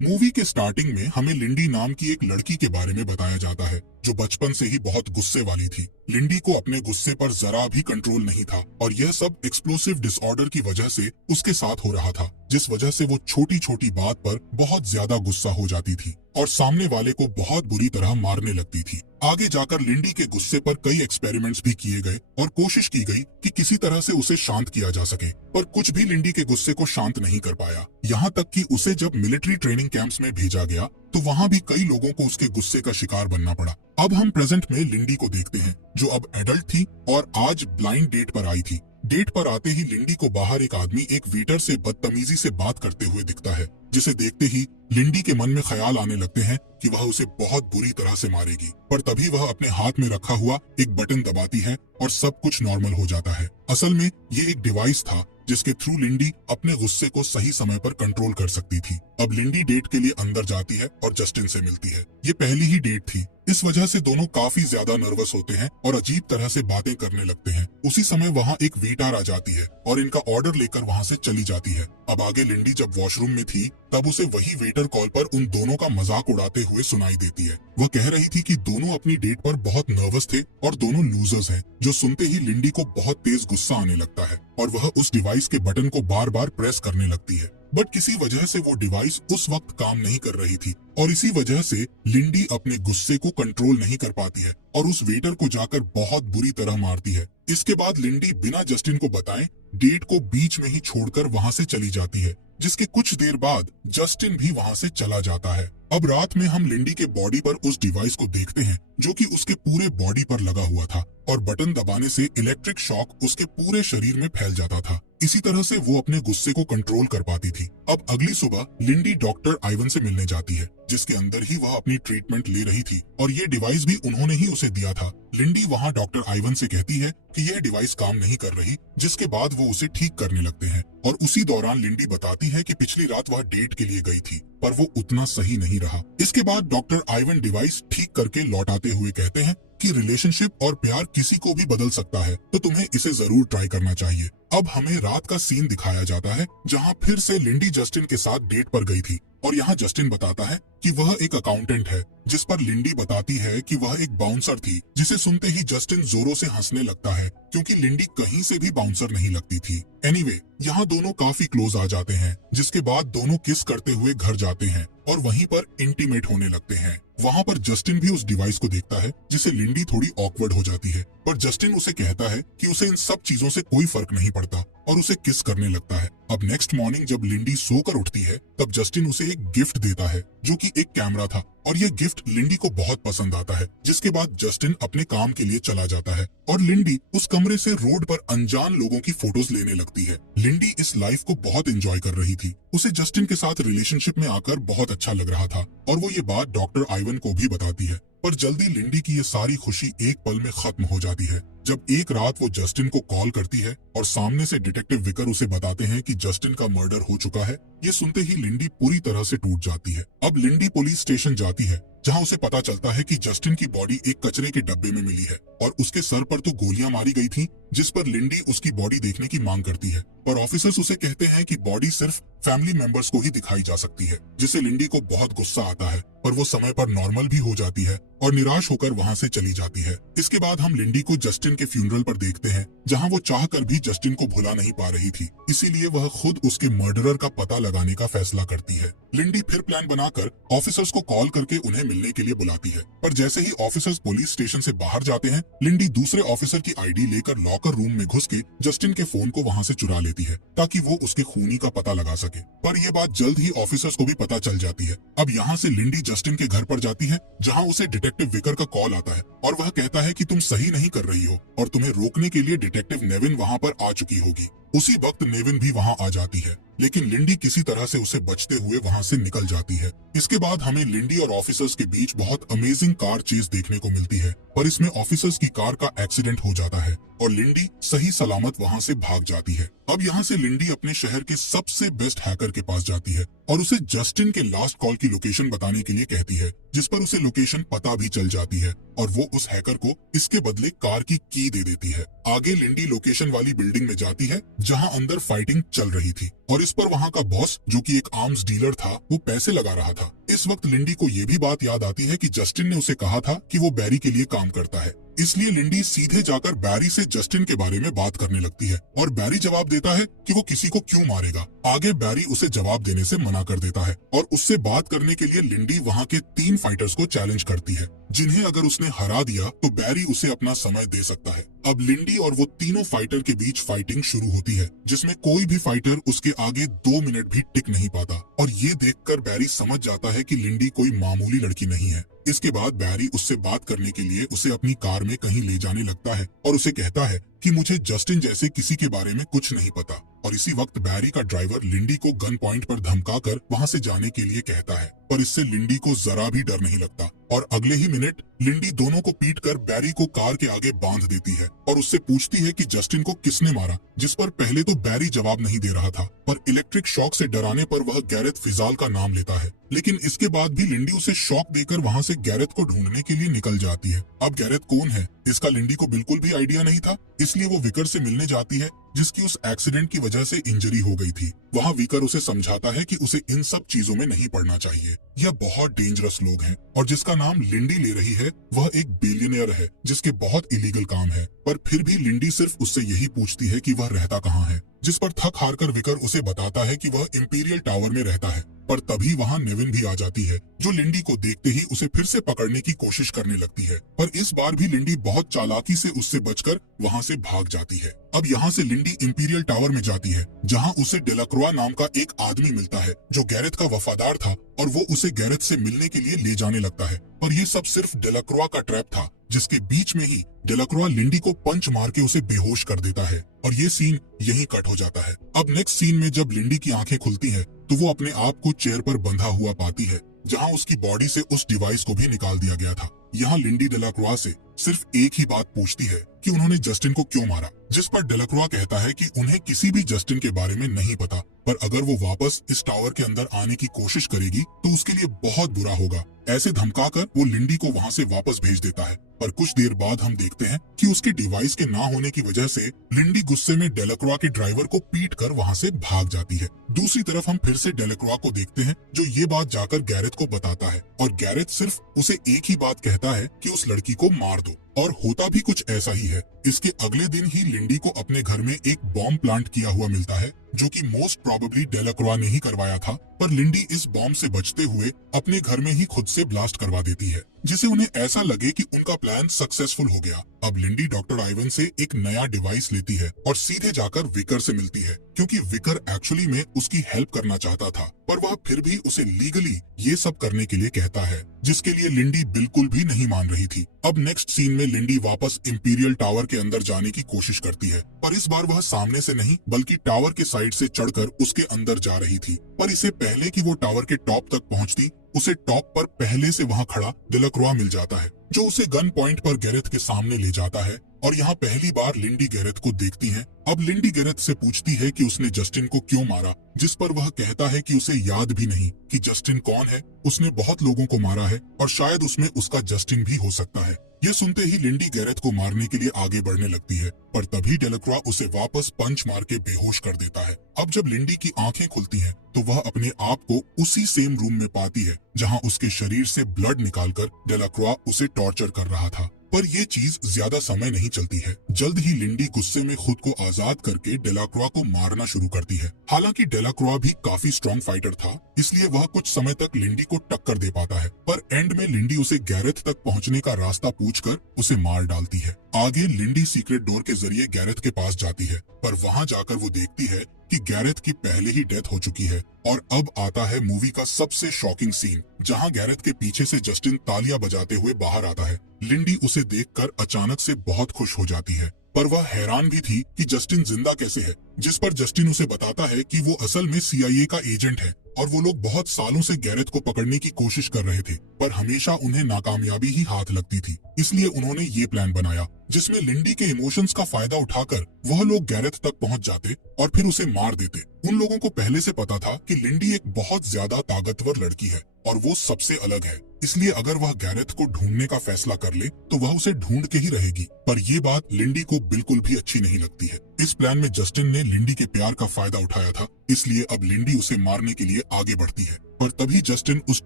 Movie के starting में हमें लिंडी नाम की एक लड़की के बारे में बताया जाता है जो बचपन से ही बहुत गुस्से वाली थी। लिंडी को अपने गुस्से पर जरा भी कंट्रोल नहीं था और यह सब एक्सप्लोसिव डिसऑर्डर की वजह से उसके साथ हो रहा था, जिस वजह से वो छोटी छोटी बात पर बहुत ज्यादा गुस्सा हो जाती थी और सामने वाले को बहुत बुरी तरह मारने लगती थी। आगे जाकर लिंडी के गुस्से पर कई एक्सपेरिमेंट्स भी किए गए और कोशिश की गई कि किसी तरह से उसे शांत किया जा सके, पर कुछ भी लिंडी के गुस्से को शांत नहीं कर पाया। यहाँ तक कि उसे जब मिलिट्री ट्रेनिंग कैंप्स में भेजा गया तो वहाँ भी कई लोगों को उसके गुस्से का शिकार बनना पड़ा। अब हम प्रेजेंट में लिंडी को देखते हैं जो अब एडल्ट थी और आज ब्लाइंड डेट पर आई थी। डेट पर आते ही लिंडी को बाहर एक आदमी एक वेटर से बदतमीजी से बात करते हुए दिखता है, जिसे देखते ही लिंडी के मन में ख्याल आने लगते हैं कि वह उसे बहुत बुरी तरह से मारेगी, पर तभी वह अपने हाथ में रखा हुआ एक बटन दबाती है और सब कुछ नॉर्मल हो जाता है। असल में ये एक डिवाइस था जिसके थ्रू लिंडी अपने गुस्से को सही समय पर कंट्रोल कर सकती थी। अब लिंडी डेट के लिए अंदर जाती है और जस्टिन से मिलती है। ये पहली ही डेट थी, इस वजह से दोनों काफी ज्यादा नर्वस होते हैं और अजीब तरह से बातें करने लगते हैं। उसी समय वहाँ एक वेटर आ जाती है और इनका ऑर्डर लेकर वहाँ से चली जाती है। अब आगे लिंडी जब वॉशरूम में थी तब उसे वही वेटर कॉल पर उन दोनों का मजाक उड़ाते हुए सुनाई देती है। वह कह रही थी कि दोनों अपनी डेट पर बहुत नर्वस थे और दोनों लूजर्स हैं, जो सुनते ही लिंडी को बहुत तेज गुस्सा आने लगता है और वह उस डिवाइस के बटन को बार बार प्रेस करने लगती है, बट किसी वजह से वो डिवाइस उस वक्त काम नहीं कर रही थी और इसी वजह से लिंडी अपने गुस्से को कंट्रोल नहीं कर पाती है और उस वेटर को जाकर बहुत बुरी तरह मारती है। इसके बाद लिंडी बिना जस्टिन को बताए डेट को बीच में ही छोड़कर वहाँ से चली जाती है, जिसके कुछ देर बाद जस्टिन भी वहाँ से चला जाता है। अब रात में हम लिंडी के बॉडी पर उस डिवाइस को देखते हैं जो कि उसके पूरे बॉडी पर लगा हुआ था और बटन दबाने से इलेक्ट्रिक शॉक उसके पूरे शरीर में फैल जाता था। इसी तरह से वो अपने गुस्से को कंट्रोल कर पाती थी। अब अगली सुबह लिंडी डॉक्टर आइवन से मिलने जाती है, जिसके अंदर ही वह अपनी ट्रीटमेंट ले रही थी और ये डिवाइस भी उन्होंने ही उसे दिया था। लिंडी वहाँ डॉक्टर आइवन से कहती है कि यह डिवाइस काम नहीं कर रही, जिसके बाद वो उसे ठीक करने लगते हैं और उसी दौरान लिंडी बताती है कि पिछली रात वह डेट के लिए गई थी पर वो उतना सही नहीं रहा। इसके बाद डॉक्टर आइवन डिवाइस ठीक करके लौटाते हुए कहते हैं कि रिलेशनशिप और प्यार किसी को भी बदल सकता है, तो तुम्हें इसे जरूर ट्राई करना चाहिए। अब हमें रात का सीन दिखाया जाता है जहां फिर से लिंडी जस्टिन के साथ डेट पर गई थी और यहाँ जस्टिन बताता है कि वह एक अकाउंटेंट है, जिस पर लिंडी बताती है कि वह एक बाउंसर थी, जिसे सुनते ही जस्टिन जोरों से हंसने लगता है क्योंकि लिंडी कहीं से भी बाउंसर नहीं लगती थी। एनीवे, यहाँ दोनों काफी क्लोज आ जाते हैं, जिसके बाद दोनों किस करते हुए घर जाते हैं और वहीं पर इंटीमेट होने लगते हैं। वहाँ पर जस्टिन भी उस डिवाइस को देखता है, जिसे लिंडी थोड़ी ऑकवर्ड हो जाती है, पर जस्टिन उसे कहता है कि उसे इन सब चीजों से कोई फर्क नहीं पड़ता और उसे किस करने लगता है। अब नेक्स्ट मॉर्निंग जब लिंडी सोकर उठती है तब जस्टिन उसे एक गिफ्ट देता है जो कि एक कैमरा था और यह गिफ्ट लिंडी को बहुत पसंद आता है, जिसके बाद जस्टिन अपने काम के लिए चला जाता है और लिंडी उस कमरे से रोड पर अनजान लोगों की फोटोज लेने लगती है। लिंडी इस लाइफ को बहुत एंजॉय कर रही थी, उसे जस्टिन के साथ रिलेशनशिप में आकर बहुत अच्छा लग रहा था और वो ये बात डॉक्टर आइवन को भी बताती है, पर जल्दी लिंडी की ये सारी खुशी एक पल में खत्म हो जाती है जब एक रात वो जस्टिन को कॉल करती है और सामने से डिटेक्टिव विकर उसे बताते हैं कि जस्टिन का मर्डर हो चुका है। ये सुनते ही लिंडी पूरी तरह से टूट जाती है। अब लिंडी पुलिस स्टेशन जाती है जहां उसे पता चलता है कि जस्टिन की बॉडी एक कचरे के डब्बे में मिली है और उसके सर पर तो गोलियां मारी गई थी, जिस पर लिंडी उसकी बॉडी देखने की मांग करती है, पर ऑफिसर्स उसे कहते हैं कि बॉडी सिर्फ फैमिली मेंबर्स को ही दिखाई जा सकती है, जिससे लिंडी को बहुत गुस्सा आता है, पर वो समय पर नॉर्मल भी हो जाती है और निराश होकर वहाँ से चली जाती है। इसके बाद हम लिंडी को जस्टिन के फ्यूनरल पर देखते हैं जहाँ वो चाहकर भी जस्टिन को भुला नहीं पा रही थी, इसीलिए वह खुद उसके मर्डरर का पता लगाने का फैसला करती है। लिंडी फिर प्लान बनाकर ऑफिसर्स को कॉल करके उन्हें मिलने के लिए बुलाती है, पर जैसे ही ऑफिसर्स पुलिस स्टेशन से बाहर जाते हैं, लिंडी दूसरे ऑफिसर की आईडी लेकर लॉकर रूम में घुस के जस्टिन के फोन को वहाँ से चुरा लेती है ताकि वो उसके खूनी का पता लगा सके, पर यह बात जल्द ही ऑफिसर्स को भी पता चल जाती है। अब यहाँ से लिंडी जस्टिन के घर पर जाती है जहाँ उसे डिटेक्टिव विकर का कॉल आता है और वह कहता है कि तुम सही नहीं कर रही हो और तुम्हें रोकने के लिए डिटेक्टिव नेविन वहाँ पर आ चुकी होगी। उसी वक्त नेविन भी वहाँ आ जाती है, लेकिन लिंडी किसी तरह से उसे बचते हुए वहाँ से निकल जाती है। इसके बाद हमें लिंडी और ऑफिसर्स के बीच बहुत अमेजिंग कार चेज देखने को मिलती है, पर इसमें ऑफिसर्स की कार का एक्सीडेंट हो जाता है और लिंडी सही सलामत वहाँ से भाग जाती है। अब यहाँ से लिंडी अपने शहर के सबसे बेस्ट हैकर के पास जाती है और उसे जस्टिन के लास्ट कॉल की लोकेशन बताने के लिए कहती है, जिस पर उसे लोकेशन पता भी चल जाती है और वो उस हैकर को इसके बदले कार की की दे देती है। आगे लिंडी लोकेशन वाली बिल्डिंग में जाती है जहां अंदर फाइटिंग चल रही थी और इस पर वहां का बॉस जो कि एक आर्म्स डीलर था वो पैसे लगा रहा था। इस वक्त लिंडी को ये भी बात याद आती है कि जस्टिन ने उसे कहा था कि वो बैरी के लिए काम करता है, इसलिए लिंडी सीधे जाकर बैरी से जस्टिन के बारे में बात करने लगती है और बैरी जवाब देता है कि वो किसी को क्यों मारेगा। आगे बैरी उसे जवाब देने से मना कर देता है और उससे बात करने के लिए लिंडी वहाँ के 3 फाइटर्स को चैलेंज करती है, जिन्हें अगर उसने हरा दिया तो बैरी उसे अपना समय दे सकता है। अब लिंडी और वो तीनों फाइटर के बीच फाइटिंग शुरू होती है, जिसमें कोई भी फाइटर उसके आगे 2 मिनट भी टिक नहीं पाता और ये देखकर बैरी समझ जाता है कि लिंडी कोई मामूली लड़की नहीं है। इसके बाद बैरी उससे बात करने के लिए उसे अपनी कार में कहीं ले जाने लगता है और उसे कहता है कि मुझे जस्टिन जैसे किसी के बारे में कुछ नहीं पता। और इसी वक्त बैरी का ड्राइवर लिंडी को गन पॉइंट पर धमकाकर वहां से जाने के लिए कहता है, पर इससे लिंडी को जरा भी डर नहीं लगता और अगले ही मिनट लिंडी दोनों को पीटकर बैरी को कार के आगे बांध देती है और उससे पूछती है कि जस्टिन को किसने मारा, जिस पर पहले तो बैरी जवाब नहीं दे रहा था, पर इलेक्ट्रिक शॉक से डराने पर वह गैरेथ फिजाल का नाम लेता है। लेकिन इसके बाद भी लिंडी उसे शॉक देकर वहां से गैरेथ को ढूंढने के लिए निकल जाती है। अब गैरेथ कौन है इसका लिंडी को बिल्कुल भी आइडिया नहीं था, इसलिए वो विकर से मिलने जाती है जिसकी उस एक्सीडेंट की वजह से इंजरी हो गई थी। वहाँ विकर उसे समझाता है कि उसे इन सब चीजों में नहीं पड़ना चाहिए, यह बहुत डेंजरस लोग हैं और जिसका नाम लिंडी ले रही है वह एक बिलियनियर है जिसके बहुत इलीगल काम है। पर फिर भी लिंडी सिर्फ उससे यही पूछती है कि वह रहता कहाँ है, जिस पर थक हार कर विकर उसे बताता है कि वह इंपीरियल टावर में रहता है। पर तभी वहाँ नेविन भी आ जाती है जो लिंडी को देखते ही उसे फिर से पकड़ने की कोशिश करने लगती है, पर इस बार भी लिंडी बहुत चालाकी से उससे बचकर वहाँ से भाग जाती है। अब यहाँ से लिंडी इंपीरियल टावर में जाती है जहाँ उसे डेलाक्रोआ नाम का एक आदमी मिलता है जो गैरेथ का वफादार था और वो उसे गैरेथ से मिलने के लिए ले जाने लगता है। पर ये सब सिर्फ डेलाक्रोआ का ट्रैप था, जिसके बीच में ही डेलाक्रोआ लिंडी को पंच मार के उसे बेहोश कर देता है और ये सीन यहीं कट हो जाता है। अब नेक्स्ट सीन में जब लिंडी की आंखें खुलती हैं तो वो अपने आप को चेयर पर बंधा हुआ पाती है जहां उसकी बॉडी से उस डिवाइस को भी निकाल दिया गया था। यहाँ लिंडी डेलाक्रोआ से सिर्फ एक ही बात पूछती है कि उन्होंने जस्टिन को क्यों मारा, जिस पर डेलाक्रोआ कहता है कि उन्हें किसी भी जस्टिन के बारे में नहीं पता, पर अगर वो वापस इस टावर के अंदर आने की कोशिश करेगी तो उसके लिए बहुत बुरा होगा। ऐसे धमकाकर वो लिंडी को वहाँ से वापस भेज देता है। पर कुछ देर बाद हम देखते हैं कि उसके डिवाइस के ना होने की वजह से लिंडी गुस्से में डेलाक्रोआ के ड्राइवर को पीट कर वहाँ से भाग जाती है। दूसरी तरफ हम फिर से डेलाक्रोआ को देखते हैं जो ये बात जाकर गैरेथ को बताता है और गैरेथ सिर्फ उसे एक ही बात कहता है कि उस लड़की को मार दो, और होता भी कुछ ऐसा ही है। इसके अगले दिन ही लिंडी को अपने घर में एक बॉम्ब प्लांट किया हुआ मिलता है जो कि मोस्ट प्रोबेबली डेलाक्रोआ ने ही करवाया था, पर लिंडी इस बॉम्ब से बचते हुए अपने घर में ही खुद से ब्लास्ट करवा देती है, जिसे उन्हें ऐसा लगे कि उनका प्लान सक्सेसफुल हो गया। अब लिंडी डॉक्टर आइवन से एक नया डिवाइस लेती है और सीधे जाकर विकर से मिलती है, क्योंकि विकर एक्चुअली में उसकी हेल्प करना चाहता था, पर वह फिर भी उसे लीगली ये सब करने के लिए कहता है, जिसके लिए लिंडी बिल्कुल भी नहीं मान रही थी। अब नेक्स्ट सीन में लिंडी वापस इंपीरियल टावर के अंदर जाने की कोशिश करती है, पर इस बार वह सामने से नहीं बल्कि टावर के साइड से चढ़कर उसके अंदर जा रही थी। पर इससे पहले कि वो टावर के टॉप तक पहुंचती, उसे टॉप पर पहले से वहां खड़ा डेलाक्रोआ मिल जाता है जो उसे गन पॉइंट पर गैरेथ के सामने ले जाता है और यहाँ पहली बार लिंडी गैरेथ को देखती है। अब लिंडी गैरेथ से पूछती है कि उसने जस्टिन को क्यों मारा, जिस पर वह कहता है कि उसे याद भी नहीं कि जस्टिन कौन है, उसने बहुत लोगों को मारा है और शायद उसमें उसका जस्टिन भी हो सकता है। ये सुनते ही लिंडी गैरेथ को मारने के लिए आगे बढ़ने लगती है, पर तभी डेलाक्रोआ उसे वापस पंच मार के बेहोश कर देता है। अब जब लिंडी की आंखें खुलती हैं, तो वह अपने आप को उसी सेम रूम में पाती है जहां उसके शरीर से ब्लड निकालकर डेलाक्रोआ उसे टॉर्चर कर रहा था। पर ये चीज ज्यादा समय नहीं चलती है। जल्द ही लिंडी गुस्से में खुद को आजाद करके डेलाक्रोआ को मारना शुरू करती है। हालांकि डेलाक्रोआ भी काफी स्ट्रॉन्ग फाइटर था, इसलिए वह कुछ समय तक लिंडी को टक्कर दे पाता है, पर एंड में लिंडी उसे गैरेथ तक पहुंचने का रास्ता पूछकर उसे मार डालती है। आगे लिंडी सीक्रेट डोर के जरिए गैरेथ के पास जाती है, पर वहां जाकर वो देखती है कि गैरेथ की पहले ही डेथ हो चुकी है। और अब आता है मूवी का सबसे शॉकिंग सीन, जहां गैरेथ के पीछे से जस्टिन तालियां बजाते हुए बाहर आता है। लिंडी उसे देखकर अचानक से बहुत खुश हो जाती है, पर वह हैरान भी थी कि जस्टिन जिंदा कैसे है, जिस पर जस्टिन उसे बताता है कि वो असल में CIA का एजेंट है और वो लोग बहुत सालों से गैरेथ को पकड़ने की कोशिश कर रहे थे, पर हमेशा उन्हें नाकामयाबी ही हाथ लगती थी। इसलिए उन्होंने ये प्लान बनाया जिसमें लिंडी के इमोशंस का फायदा उठाकर वह लोग गैरेथ तक पहुंच जाते और फिर उसे मार देते। उन लोगों को पहले से पता था कि लिंडी एक बहुत ज्यादा ताकतवर लड़की है और वो सबसे अलग है, इसलिए अगर वह गैरेथ को ढूंढने का फैसला कर ले तो वह उसे ढूंढ के ही रहेगी। पर ये बात लिंडी को बिल्कुल भी अच्छी नहीं लगती है। इस प्लान में जस्टिन ने लिंडी के प्यार का फायदा उठाया था, इसलिए अब लिंडी उसे मारने के लिए आगे बढ़ती है। पर तभी जस्टिन उस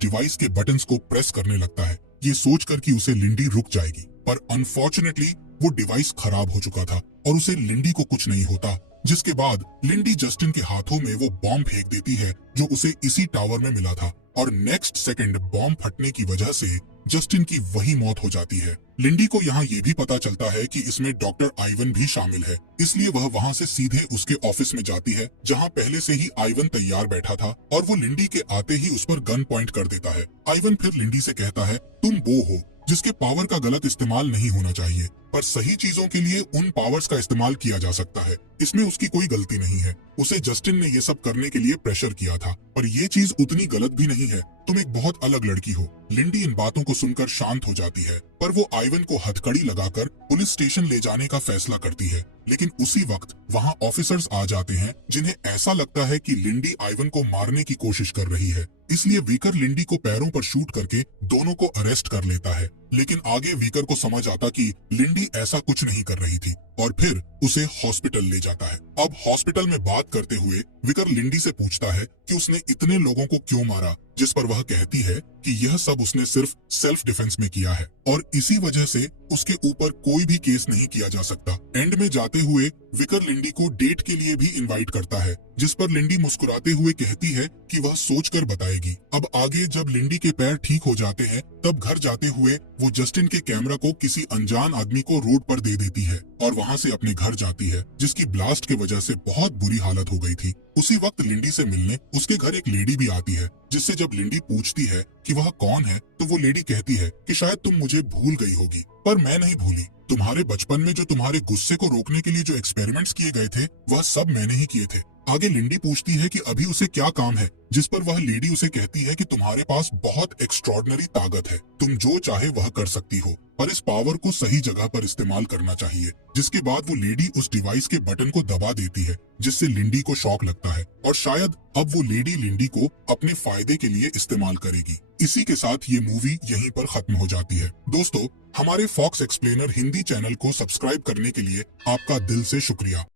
डिवाइस के बटन्स को प्रेस करने लगता है, ये सोचकर कि उसे लिंडी रुक जाएगी। पर अनफॉर्चुनेटली वो डिवाइस खराब हो चुका था और उसे लिंडी को कुछ नहीं होता, जिसके बाद लिंडी जस्टिन के हाथों में वो बॉम्ब फेंक देती है जो उसे इसी टावर में मिला था, और नेक्स्ट सेकंड बॉम्ब फटने की वजह से जस्टिन की वही मौत हो जाती है। लिंडी को यहाँ ये भी पता चलता है कि इसमें डॉक्टर आइवन भी शामिल है, इसलिए वह वहाँ से सीधे उसके ऑफिस में जाती है जहाँ पहले से ही आइवन तैयार बैठा था, और वो लिंडी के आते ही उस पर गन पॉइंट कर देता है। आइवन फिर लिंडी से कहता है, तुम वो हो जिसके पावर का गलत इस्तेमाल नहीं होना चाहिए, पर सही चीजों के लिए उन पावर्स का इस्तेमाल किया जा सकता है। इसमें उसकी कोई गलती नहीं है, उसे जस्टिन ने ये सब करने के लिए प्रेशर किया था, पर ये चीज उतनी गलत भी नहीं है। तुम एक बहुत अलग लड़की हो। लिंडी इन बातों को सुनकर शांत हो जाती है, पर वो आइवन को हथकड़ी लगाकर पुलिस स्टेशन ले जाने का फैसला करती है। लेकिन उसी वक्त वहाँ ऑफिसर्स आ जाते हैं जिन्हें ऐसा लगता है कि लिंडी आइवन को मारने की कोशिश कर रही है, इसलिए वीकर लिंडी को पैरों पर शूट करके दोनों को अरेस्ट कर लेता है। लेकिन आगे वीकर को समझ आता कि लिंडी ऐसा कुछ नहीं कर रही थी, और फिर उसे हॉस्पिटल ले जाता है। अब हॉस्पिटल में बात करते हुए विकर लिंडी से पूछता है कि उसने इतने लोगों को क्यों मारा, जिस पर वह कहती है कि यह सब उसने सिर्फ सेल्फ डिफेंस में किया है और इसी वजह से उसके ऊपर कोई भी केस नहीं किया जा सकता। एंड में जाते हुए विकर लिंडी को डेट के लिए भी इनवाइट करता है, जिस पर लिंडी मुस्कुराते हुए कहती है कि वह सोचकर बताएगी। अब आगे जब लिंडी के पैर ठीक हो जाते हैं तब घर जाते हुए वो जस्टिन के कैमरा को किसी अनजान आदमी को रोड पर दे देती है और वहाँ से अपने घर जाती है, जिसकी ब्लास्ट के वजह से बहुत बुरी हालत हो गई थी। उसी वक्त लिंडी से मिलने उसके घर एक लेडी भी आती है, जिससे जब लिंडी पूछती है कि वह कौन है तो वो लेडी कहती है कि शायद तुम मुझे भूल गई होगी, पर मैं नहीं भूली। तुम्हारे बचपन में जो तुम्हारे गुस्से को रोकने के लिए जो एक्सपेरिमेंट्स किए गए थे वह सब मैंने ही किए थे। आगे लिंडी पूछती है कि अभी उसे क्या काम है, जिस पर वह लेडी उसे कहती है कि तुम्हारे पास बहुत एक्स्ट्रॉर्डनरी ताकत है, तुम जो चाहे वह कर सकती हो, पर इस पावर को सही जगह पर इस्तेमाल करना चाहिए। जिसके बाद वो लेडी उस डिवाइस के बटन को दबा देती है, जिससे लिंडी को शॉक लगता है और शायद अब वो लेडी लिंडी को अपने फायदे के लिए इस्तेमाल करेगी। इसी के साथ ये मूवी यहीं पर खत्म हो जाती है। दोस्तों, हमारे फॉक्स एक्सप्लेनर हिंदी चैनल को सब्सक्राइब करने के लिए आपका दिल से शुक्रिया।